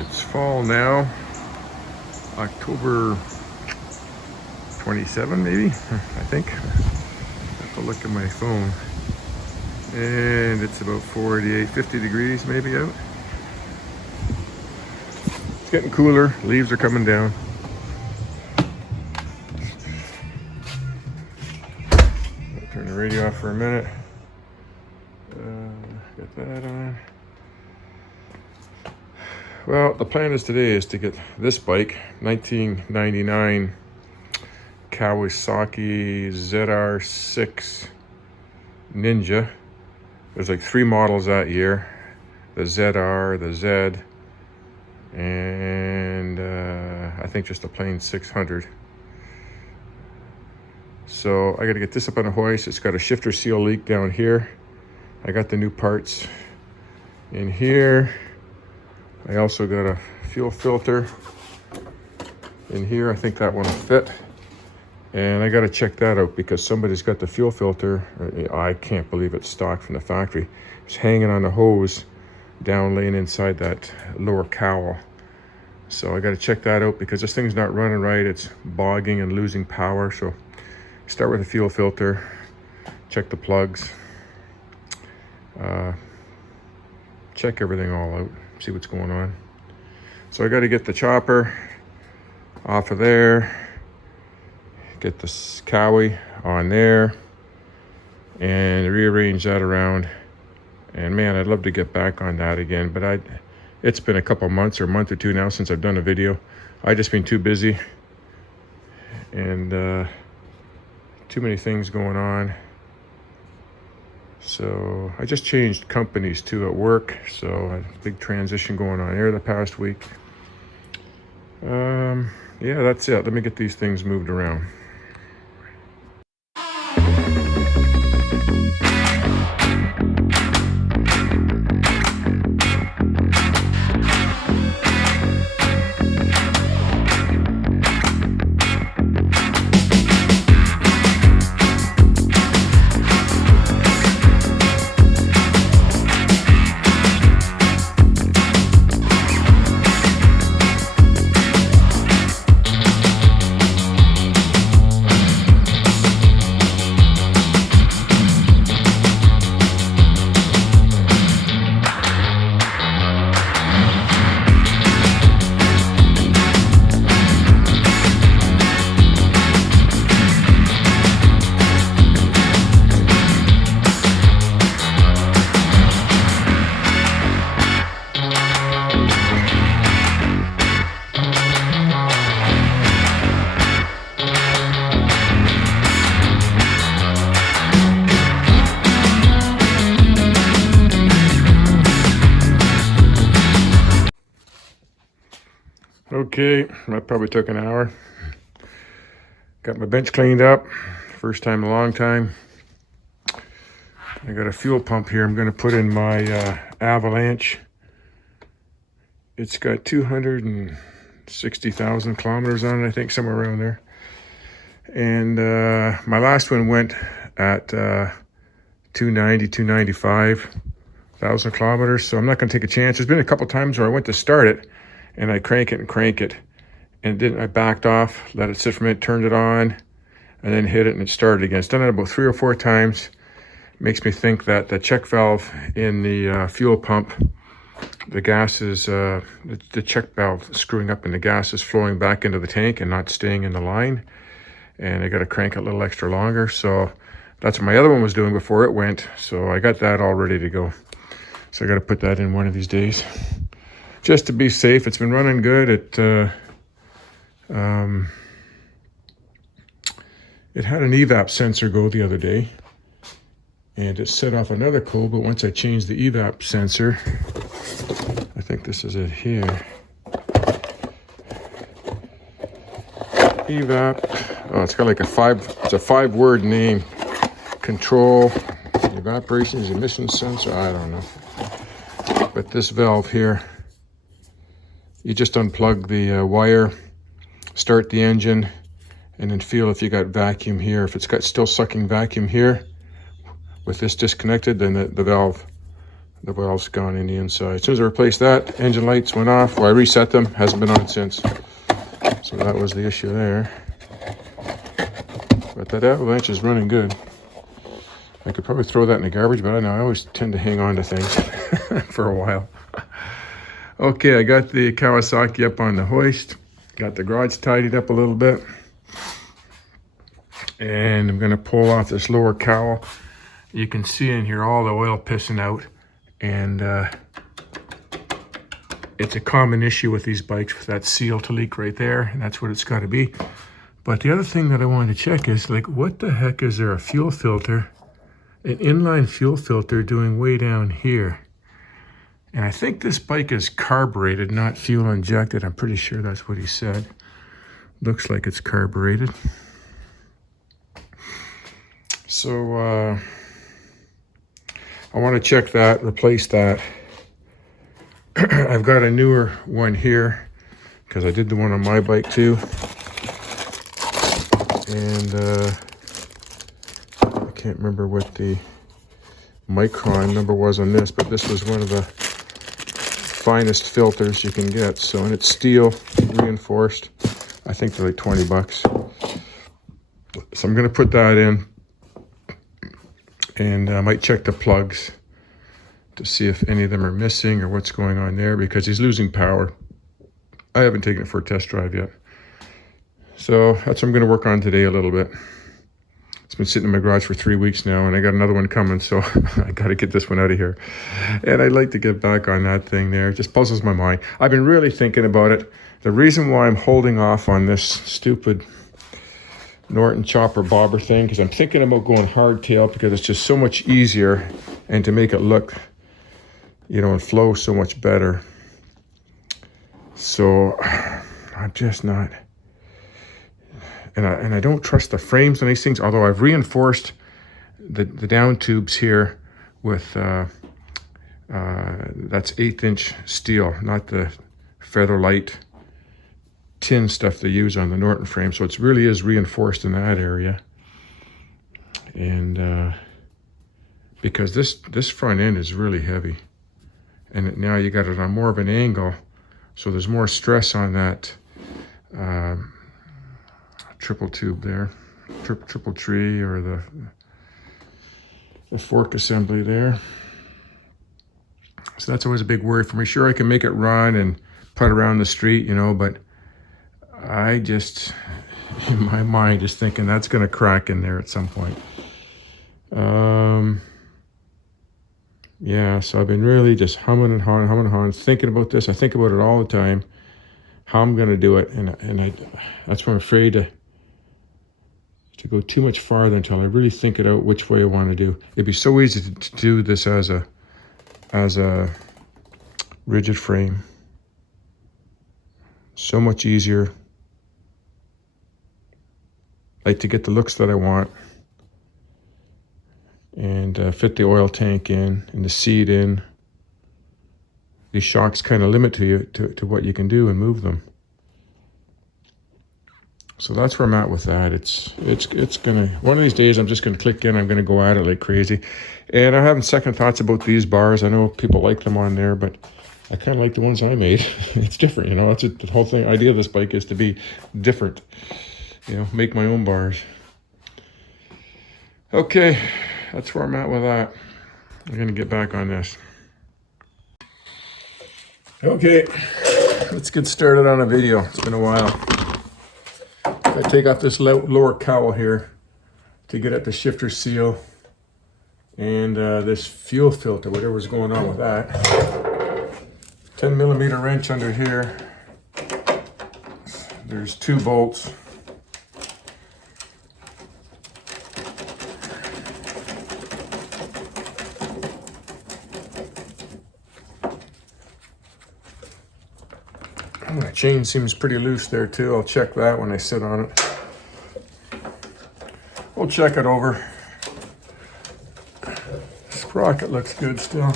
It's fall now, October 27 maybe, I think. I have to look at my phone. And it's about 48, 50 degrees maybe out. It's getting cooler, leaves are coming down. I'll turn the radio off for a minute. Get that on. Well, the plan is today is to get this bike, 1999 Kawasaki ZR6 Ninja. There's like 3 models that year. The ZR, the Z, and I think just a plain 600. So I got to get this up on a hoist. It's got a shifter seal leak down here. I got the new parts in here. I also got a fuel filter in here. I think that one will fit. And I got to check that out because somebody's got the fuel filter. I can't believe it's stock from the factory. It's hanging on the hose down laying inside that lower cowl. So I got to check that out because this thing's not running right. It's bogging and losing power. So start with the fuel filter, check the plugs, check everything all out, see what's going on. So I got to get the chopper off of there, get the cowie on there, and rearrange that around. And man, I'd love to get back on that again, but it's been a couple months or a month or two now since I've done a video. I've just been too busy and too many things going on. So I just changed companies too at work, so a big transition going on here the past week. Yeah, that's it. Let me get these things moved around. Okay, that probably took an hour. Got my bench cleaned up, first time in a long time. I got a fuel pump here. I'm going to put in my Avalanche. It's got 260,000 kilometers on it, I think, somewhere around there. And my last one went at 295,000 kilometers, so I'm not going to take a chance. There's been a couple times where I went to start it, and I crank it, and then I backed off, let it sit for a minute, turned it on, and then hit it, and it started again. It's done it about 3 or 4 times. It makes me think that the check valve in the fuel pump, the gas is, the check valve screwing up, and the gas is flowing back into the tank and not staying in the line. And I got to crank it a little extra longer. So that's what my other one was doing before it went. So I got that all ready to go. So I got to put that in one of these days, just to be safe. It's been running good. It had an evap sensor go the other day, and it set off another code, but once I changed the evap sensor, I think this is it here. Evap, oh, it's got like it's a 5-word name. Control, evaporation, emission sensor, I don't know. But this valve here, you just unplug the wire, start the engine, and then feel if you got vacuum here. If it's got still sucking vacuum here with this disconnected, then the valve The valve's gone in the inside. As soon as I replaced that, engine lights went off. Well, I reset them. Hasn't been on since. So that was the issue there. But that Avalanche is running good. I could probably throw that in the garbage, but I don't know. I always tend to hang on to things for a while. Okay, I got the Kawasaki up on the hoist. Got the garage tidied up a little bit. And I'm going to pull off this lower cowl. You can see in here all the oil pissing out. And it's a common issue with these bikes with that seal to leak right there. And that's what it's got to be. But the other thing that I wanted to check is, like, what the heck is there a fuel filter, an inline fuel filter doing way down here? And I think this bike is carbureted, not fuel injected. I'm pretty sure that's what he said. Looks like it's carbureted. So I want to check that, replace that. I've got a newer one here because I did the one on my bike too. And I can't remember what the micron number was on this, but this was one of the finest filters you can get. So, and it's steel reinforced. I think they're like 20 bucks. So I'm going to put that in. And I might check the plugs to see if any of them are missing or what's going on there, because he's losing power. I haven't taken it for a test drive yet. So that's what I'm going to work on today a little bit. It's been sitting in my garage for 3 weeks now, and I got another one coming, so I got to get this one out of here. And I'd like to get back on that thing there. It just puzzles my mind. I've been really thinking about it. The reason why I'm holding off on this stupid Norton chopper bobber thing, because I'm thinking about going hardtail, because it's just so much easier, and to make it look, you know, and flow so much better. So I'm just not, and I don't trust the frames on these things, although I've reinforced the down tubes here with that's 1/8" steel, not the Featherlight tin stuff they use on the Norton frame. So it really is reinforced in that area. And because this front end is really heavy, and now you got it on more of an angle, so there's more stress on that triple tube there, triple tree, or the fork assembly there. So that's always a big worry for me. Sure, I can make it run and put around the street, you know, but I just, in my mind, is thinking that's going to crack in there at some point. Yeah, so I've been really just humming and hawing, thinking about this. I think about it all the time, how I'm going to do it. And that's why I'm afraid to go too much farther until I really think it out which way I want to do. It'd be so easy to do this as a rigid frame. So much easier. Like to get the looks that I want, and fit the oil tank in and the seat in. These shocks kind of limit you to what you can do and move them. So that's where I'm at with that. It's gonna, one of these days I'm just gonna click in. I'm gonna go at it like crazy, and I'm having second thoughts about these bars. I know people like them on there, but I kind of like the ones I made. It's different, you know. That's the whole thing. Idea of this bike is to be different. You know, make my own bars. Okay, that's where I'm at with that. I'm gonna get back on this. Okay, let's get started on a video. It's been a while. I take off this lower cowl here to get at the shifter seal and this fuel filter, whatever's going on with that. 10mm wrench under here. There's 2 bolts. The chain seems pretty loose there too. I'll check that when I sit on it. We'll check it over. Sprocket looks good still.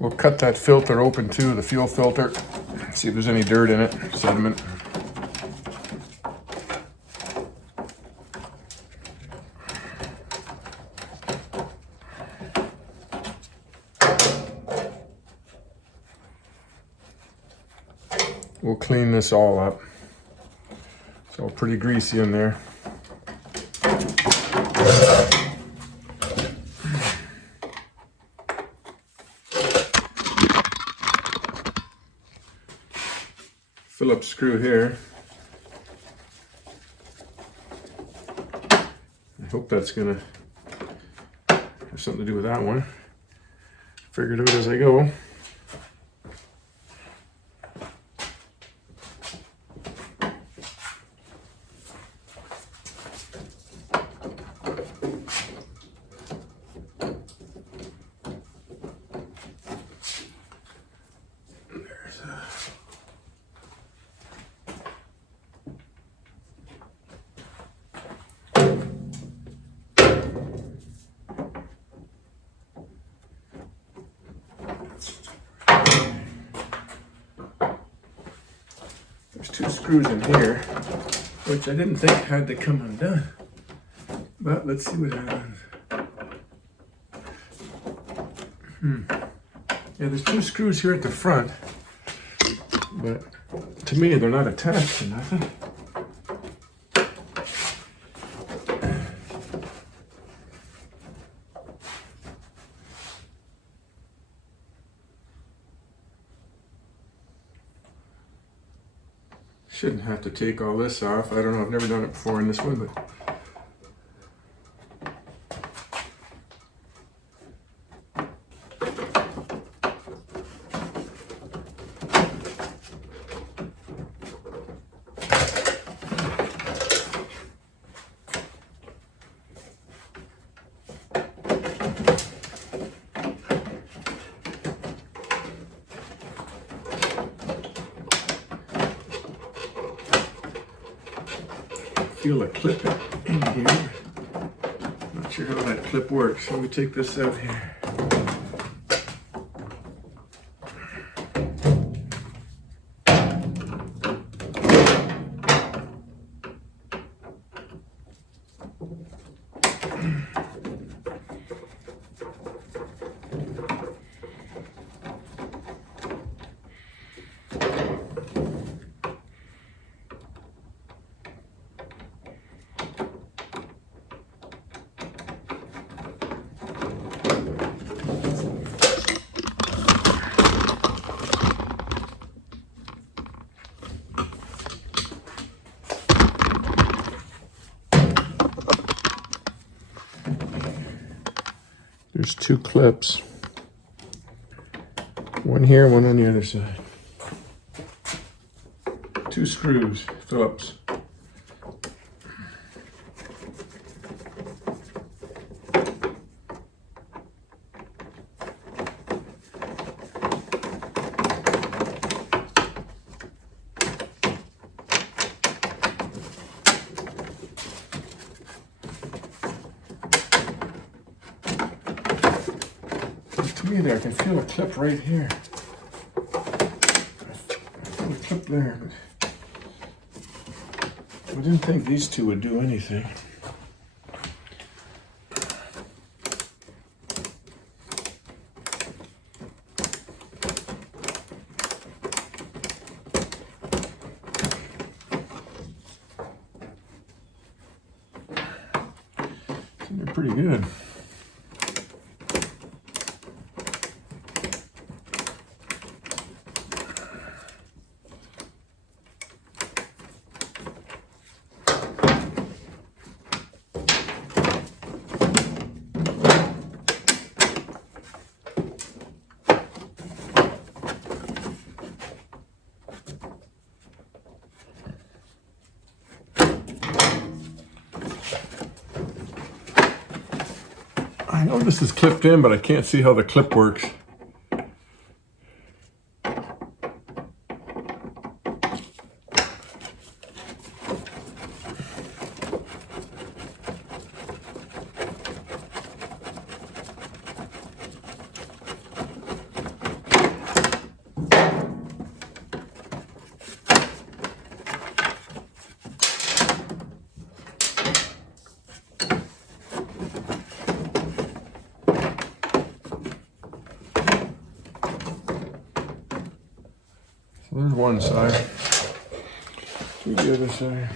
We'll cut that filter open too, the fuel filter. See if there's any dirt in it, sediment. we'll clean this all up. It's all pretty greasy in there. Phillips screw here. I hope that's gonna have something to do with that one. Figure it out as I go. There's two screws in here, which I didn't think had to come undone. But let's see what happens. Yeah, there's two screws here at the front, but to me they're not attached to nothing. Shouldn't have to take all this off. I don't know, I've never done it before in this one, but feel a clip in here. Not sure how that clip works. Let me take this out here. There's two clips. One here, one on the other side. Two screws, Phillips. To me there, I can feel a clip right here. I feel a clip there, but I didn't think these two would do anything. They're pretty good. I know this is clipped in, but I can't see how the clip works. there's one side. To the other side.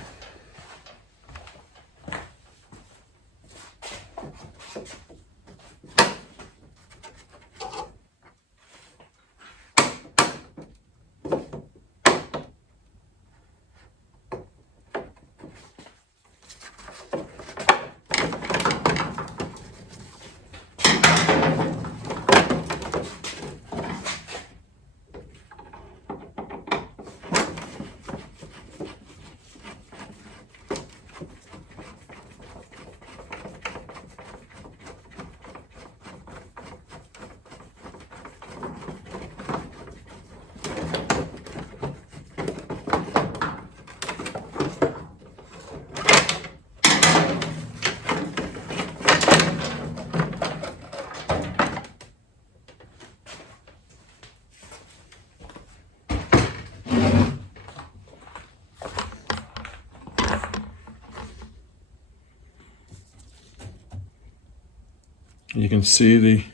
You can see the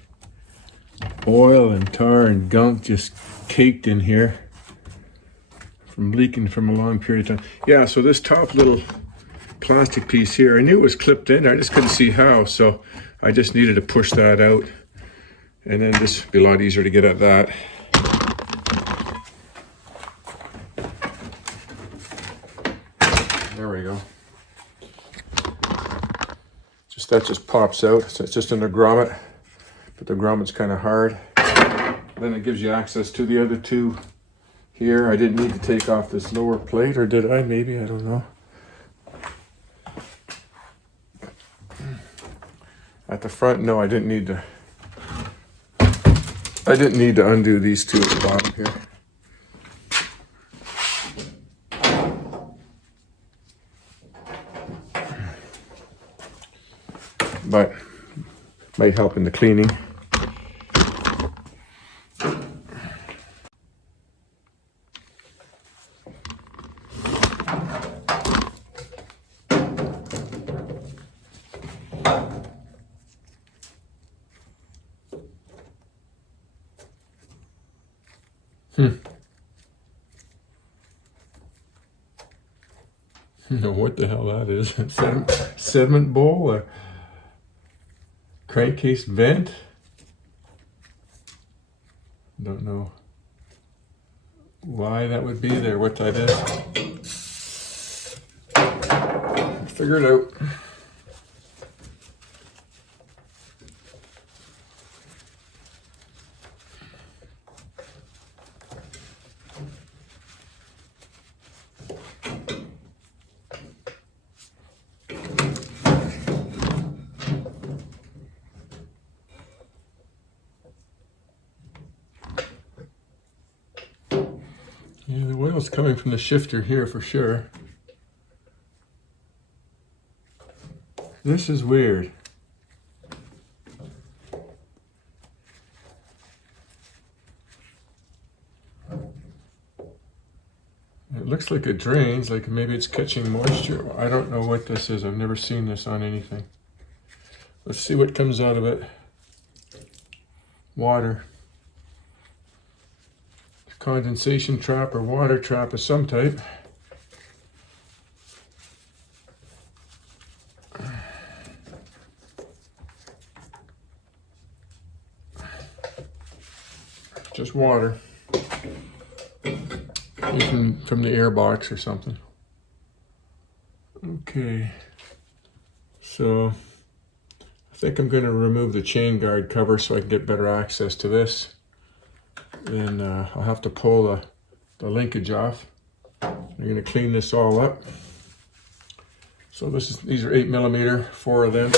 oil and tar and gunk just caked in here from leaking from a long period of time. Yeah, so this top little plastic piece here, I knew it was clipped in there, I just couldn't see how, so I just needed to push that out, and then this would be a lot easier to get at that. There we go. That just pops out, so it's just in the grommet, but the grommet's kind of hard. Then it gives you access to the other two here. I didn't need to take off this lower plate, or did I? Maybe, I don't know. At the front, no, I didn't need to. I didn't need to undo these two at the bottom here. But might help in the cleaning. Know what the hell that is? Sediment bowl? A crankcase vent? Don't know why that would be there, what that is. Figure it out. Yeah, the oil's coming from the shifter here for sure. This is weird. It looks like it drains, like maybe it's catching moisture. I don't know what this is. I've never seen this on anything. Let's see what comes out of it. Water. Condensation trap or water trap of some type. Just water. From the air box or something. Okay. So I think I'm going to remove the chain guard cover so I can get better access to this. Then I'll have to pull the linkage off. I'm going to clean this all up. So these are 8mm, 4 of them.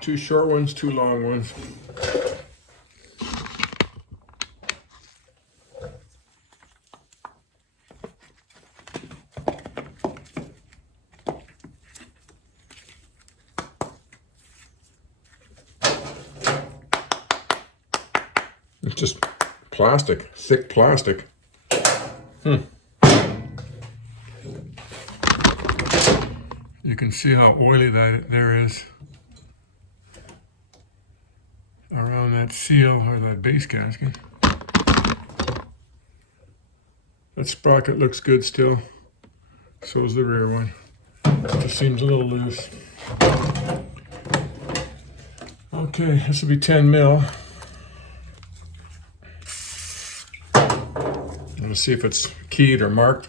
Two short ones, two long ones. It's just plastic, thick plastic. You can see how oily that there is around that seal or that base gasket. That sprocket looks good still. So is the rear one. It just seems a little loose. Okay, this will be 10 mil. I'm gonna see if it's keyed or marked.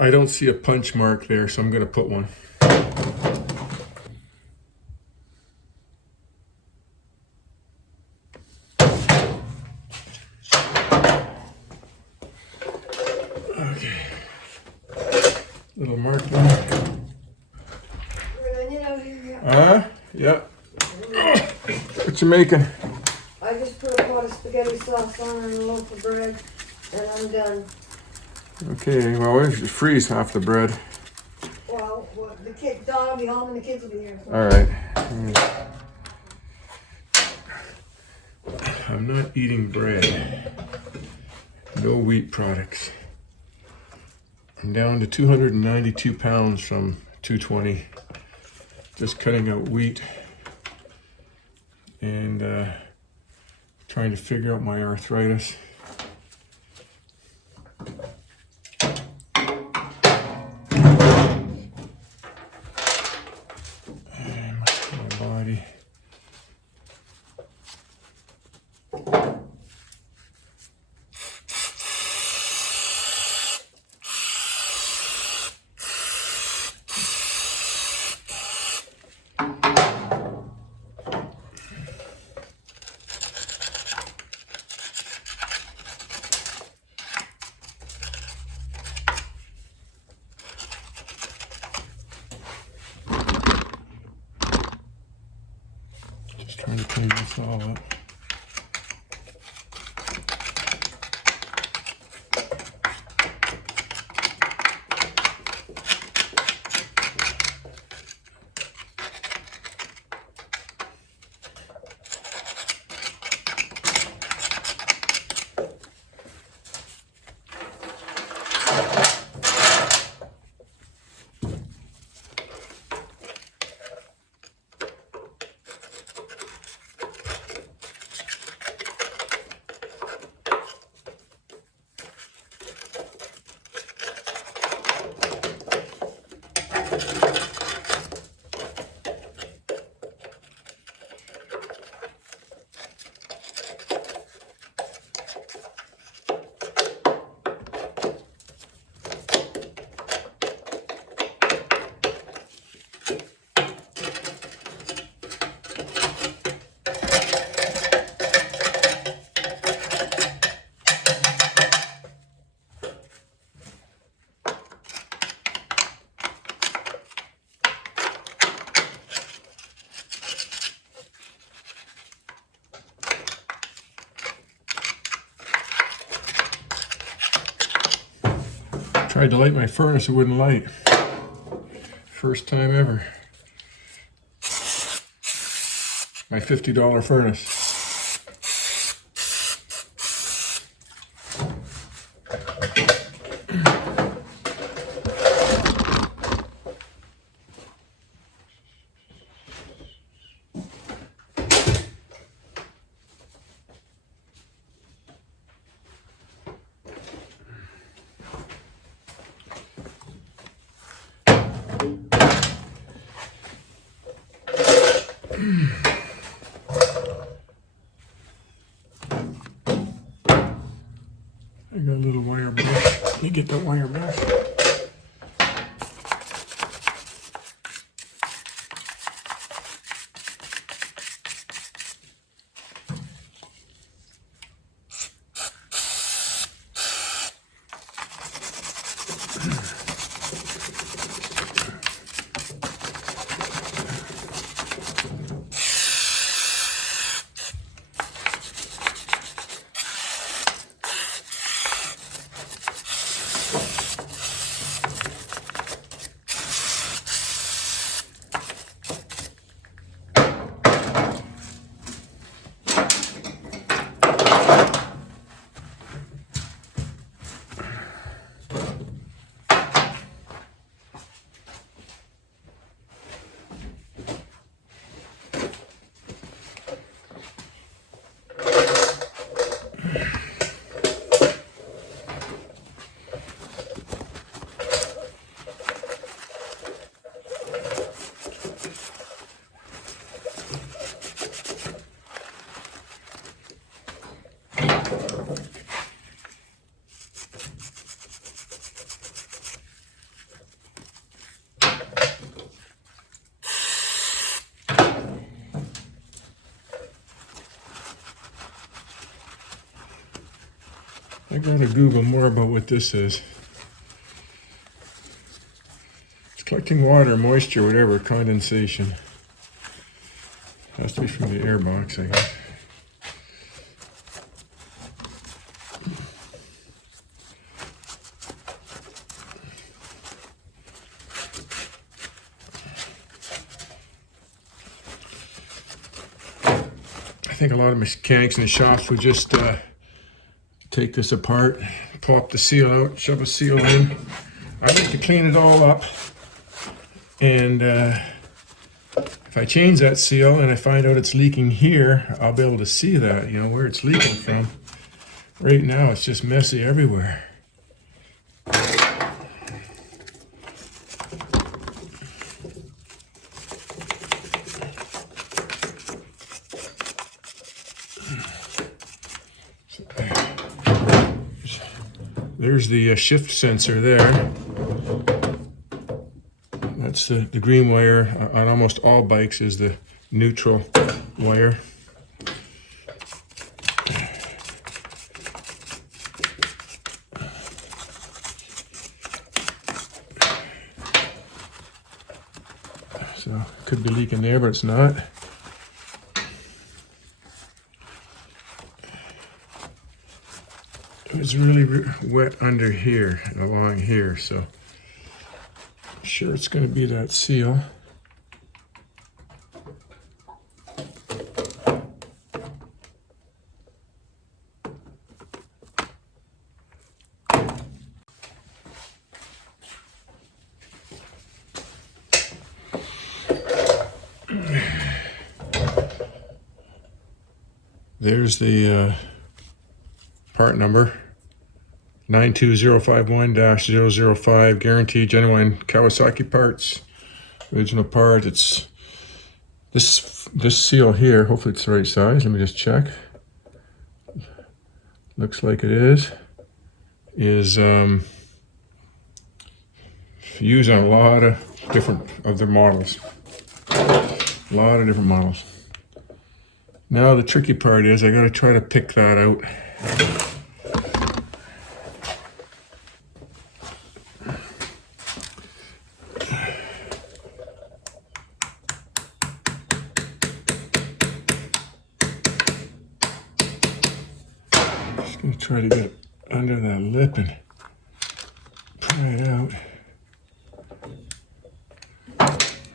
I don't see a punch mark there, so I'm going to put one. Okay. Little mark there. Yeah. What you making? I just put a pot of spaghetti sauce on and a loaf of bread, and I'm done. Okay, well, we should freeze half the bread. Well, the kid, Don will be home and the kids will be here. All right. I'm not eating bread. No wheat products. I'm down to 292 pounds from 220. Just cutting out wheat and trying to figure out my arthritis. Trying to clean this all up. Tried to light my furnace, it wouldn't light. First time ever. My $50 furnace. I got a little wire brush. Let me get the wire brush. I gotta Google more about what this is. It's collecting water, moisture, whatever, condensation. Has to be from the air box, I guess. I think a lot of mechanics in the shops would just take this apart, pop the seal out, shove a seal in. I like to clean it all up, and if I change that seal and I find out it's leaking here, I'll be able to see that, you know, where it's leaking from. Right now it's just messy everywhere. There's the shift sensor there. That's the green wire. On almost all bikes is the neutral wire. So it could be leaking there, but it's not. It's really wet under here, along here, so I'm sure it's going to be that seal. There's the part number. 92051-005, guaranteed genuine Kawasaki parts, original part. It's this seal here. Hopefully it's the right size. Let me just check. Looks like it is used on a lot of different of their models. A lot of different models. Now the tricky part is I got to try to pick that out. I'm gonna try to get under that lip and pry it out.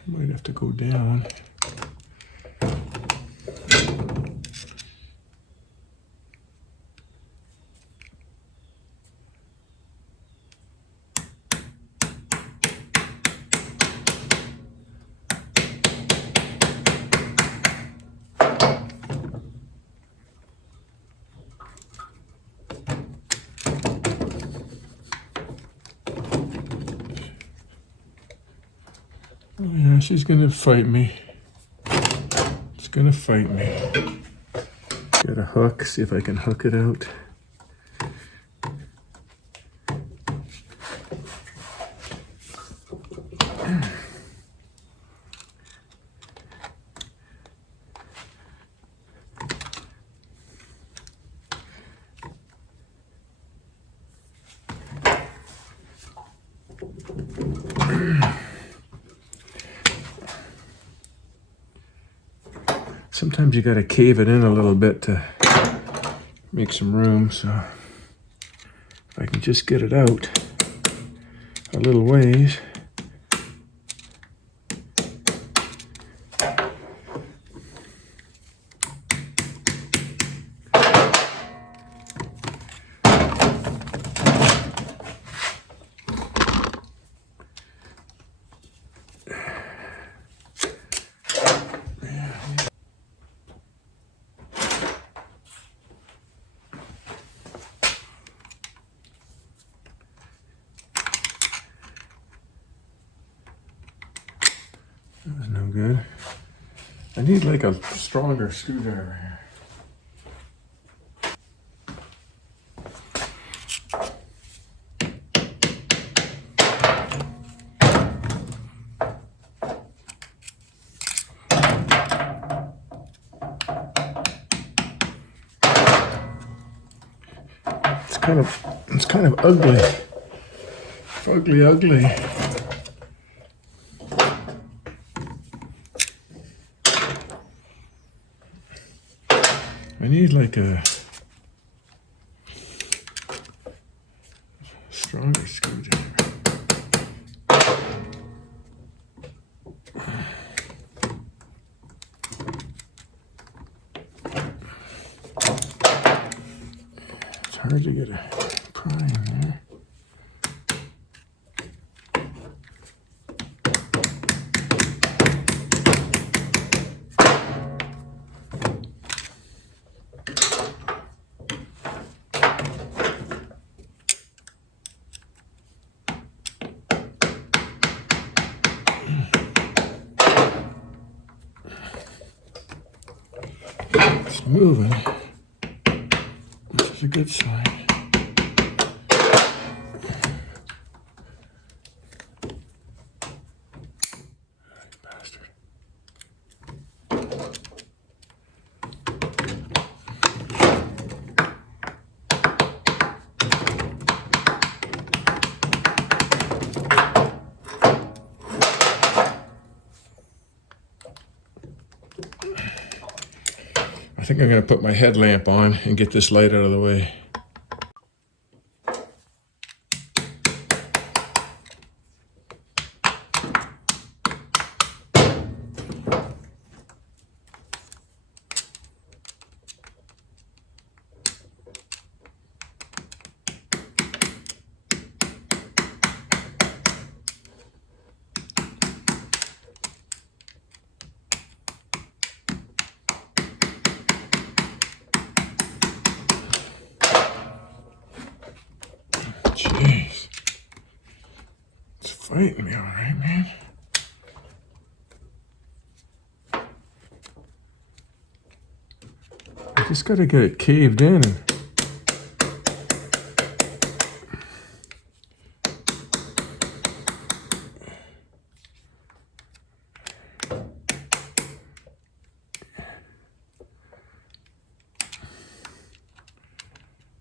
Might have to go down. Oh yeah, she's gonna fight me. It's gonna fight me. Get a hook, see if I can hook it out. Sometimes you gotta cave it in a little bit to make some room, so if I can just get it out a little ways. That was no good. I need like a stronger screwdriver here. it's kind of ugly. Ugly, ugly. I need like a stronger screwdriver. It's hard to get a pry in there. It's moving, which is a good sign. Bastard. I think I'm going to put my headlamp on and get this light out of the way. Jeez. It's fighting me all right, man. I just got to get it caved in.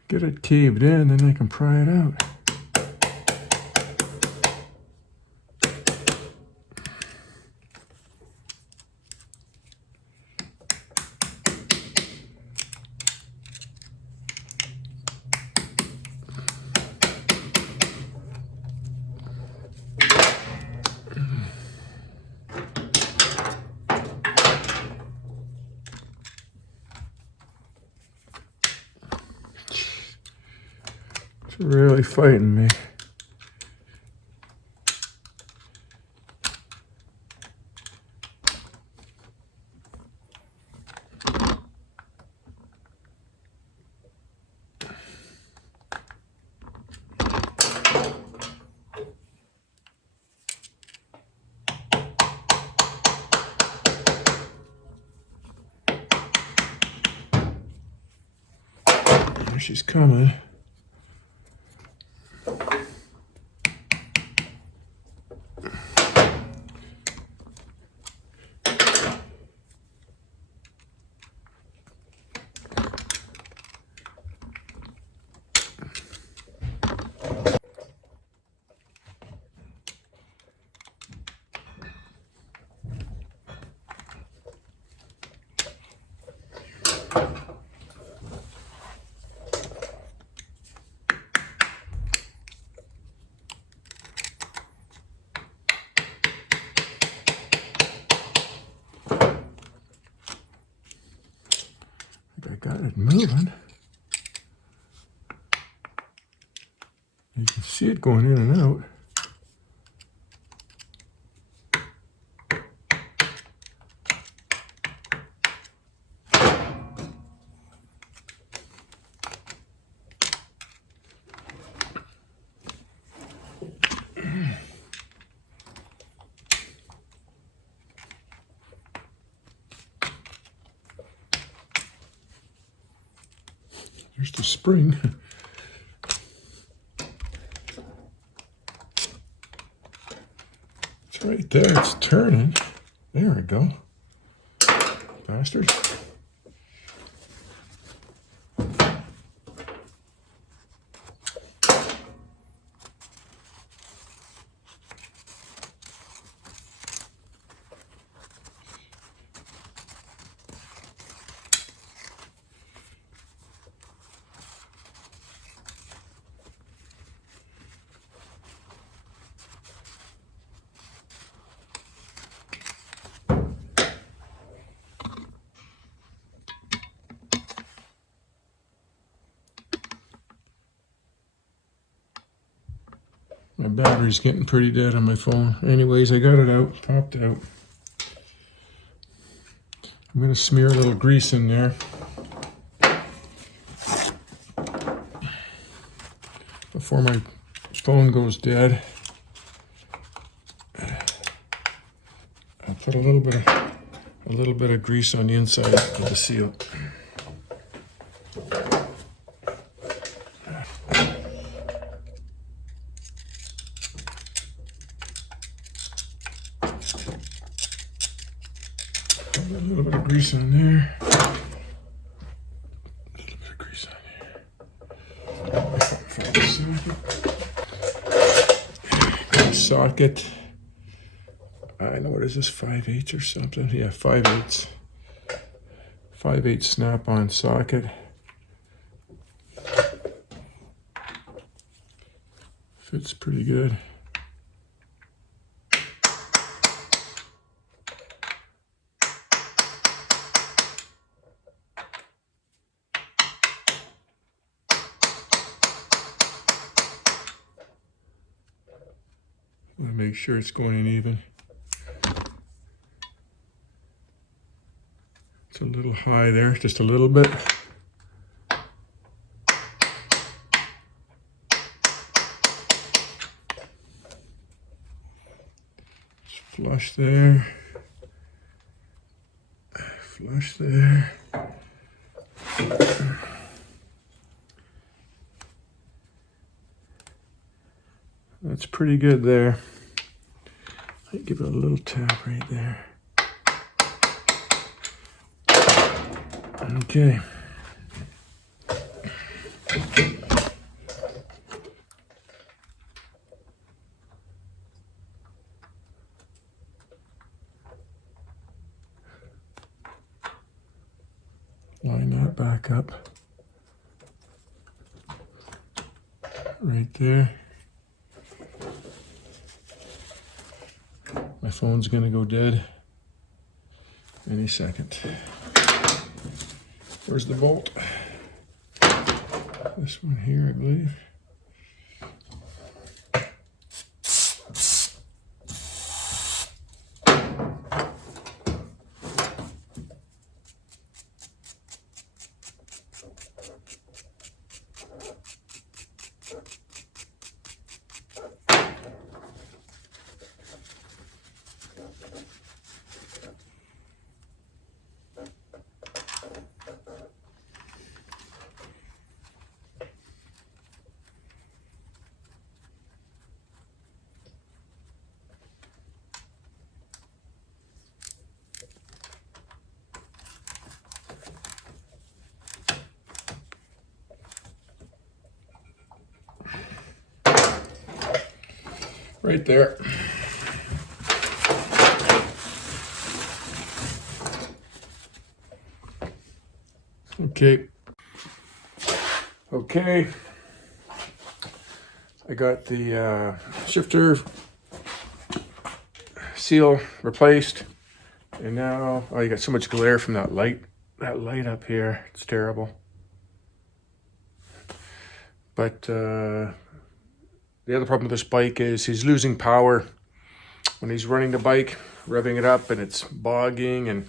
Get it caved in, then I can pry it out. It's really fighting me. There she's coming. I got it moving. You can see it going in and out. There's the spring. It's right there. It's turning. There we go. Bastard. My battery's getting pretty dead on my phone. Anyways, I got it out, popped it out. I'm gonna smear a little grease in there. Before my phone goes dead. I'll put a little bit of grease on the inside of the seal. A little bit of grease on there. A little bit of grease on here. Socket. I know, what is this, 5/8 or something? Yeah, 5/8. 5/8 snap-on socket. Fits pretty good. I want to make sure it's going in even. It's a little high there, just a little bit. Just flush there. Flush there. That's pretty good there. I give it a little tap right there. Okay. Line that back up. Right there. My phone's gonna go dead any second. Where's the bolt? This one here, I believe. Right there. Okay. Okay. I got the shifter seal replaced, and now, oh, you got so much glare from that light. That light up here, it's terrible. But the other problem with this bike is he's losing power when he's running the bike, revving it up, and it's bogging, and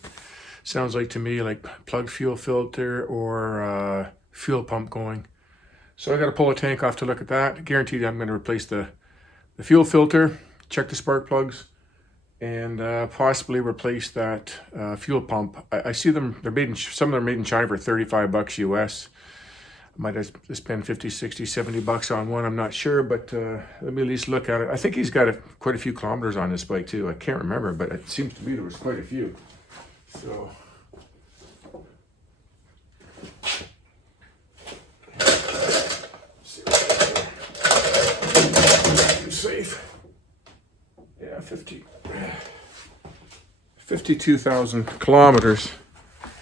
sounds like to me like plug fuel filter or fuel pump going. So I got to pull a tank off to look at that. Guaranteed I'm going to replace the fuel filter, check the spark plugs, and possibly replace that fuel pump. I see them, they're made in, some of them are made in China for 35 bucks US. I might have to spend 50, 60, 70 bucks on one, I'm not sure, but let me at least look at it. I think he's got quite a few kilometers on this bike too. I can't remember, but it seems to be there was quite a few. So. Safe. Yeah, 52,000 kilometers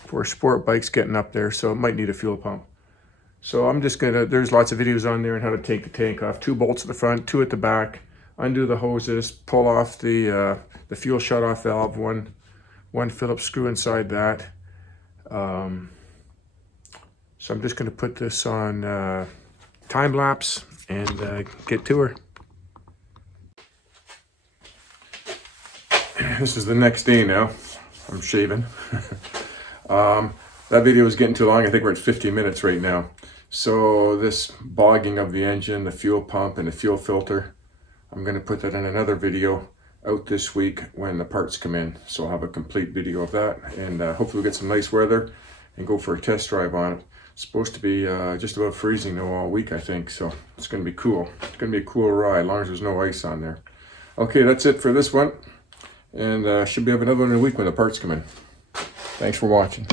for sport bikes getting up there, so it might need a fuel pump. So I'm just gonna, there's lots of videos on there on how to take the tank off. 2 bolts at the front, 2 at the back, undo the hoses, pull off the fuel shut-off valve, one Phillips screw inside that. So I'm just gonna put this on time lapse and get to her. this is the next day now. I'm shaving. That video is getting too long. I think we're at 50 minutes right now. So this bogging of the engine, the fuel pump, and the fuel filter, I'm going to put that in another video out this week when the parts come in. So I'll have a complete video of that, and hopefully we'll get some nice weather and go for a test drive on it. It's supposed to be just about freezing though all week, I think. So it's going to be cool. It's going to be a cool ride as long as there's no ice on there. Okay, that's it for this one. And should be have another one in a week when the parts come in. Thanks for watching.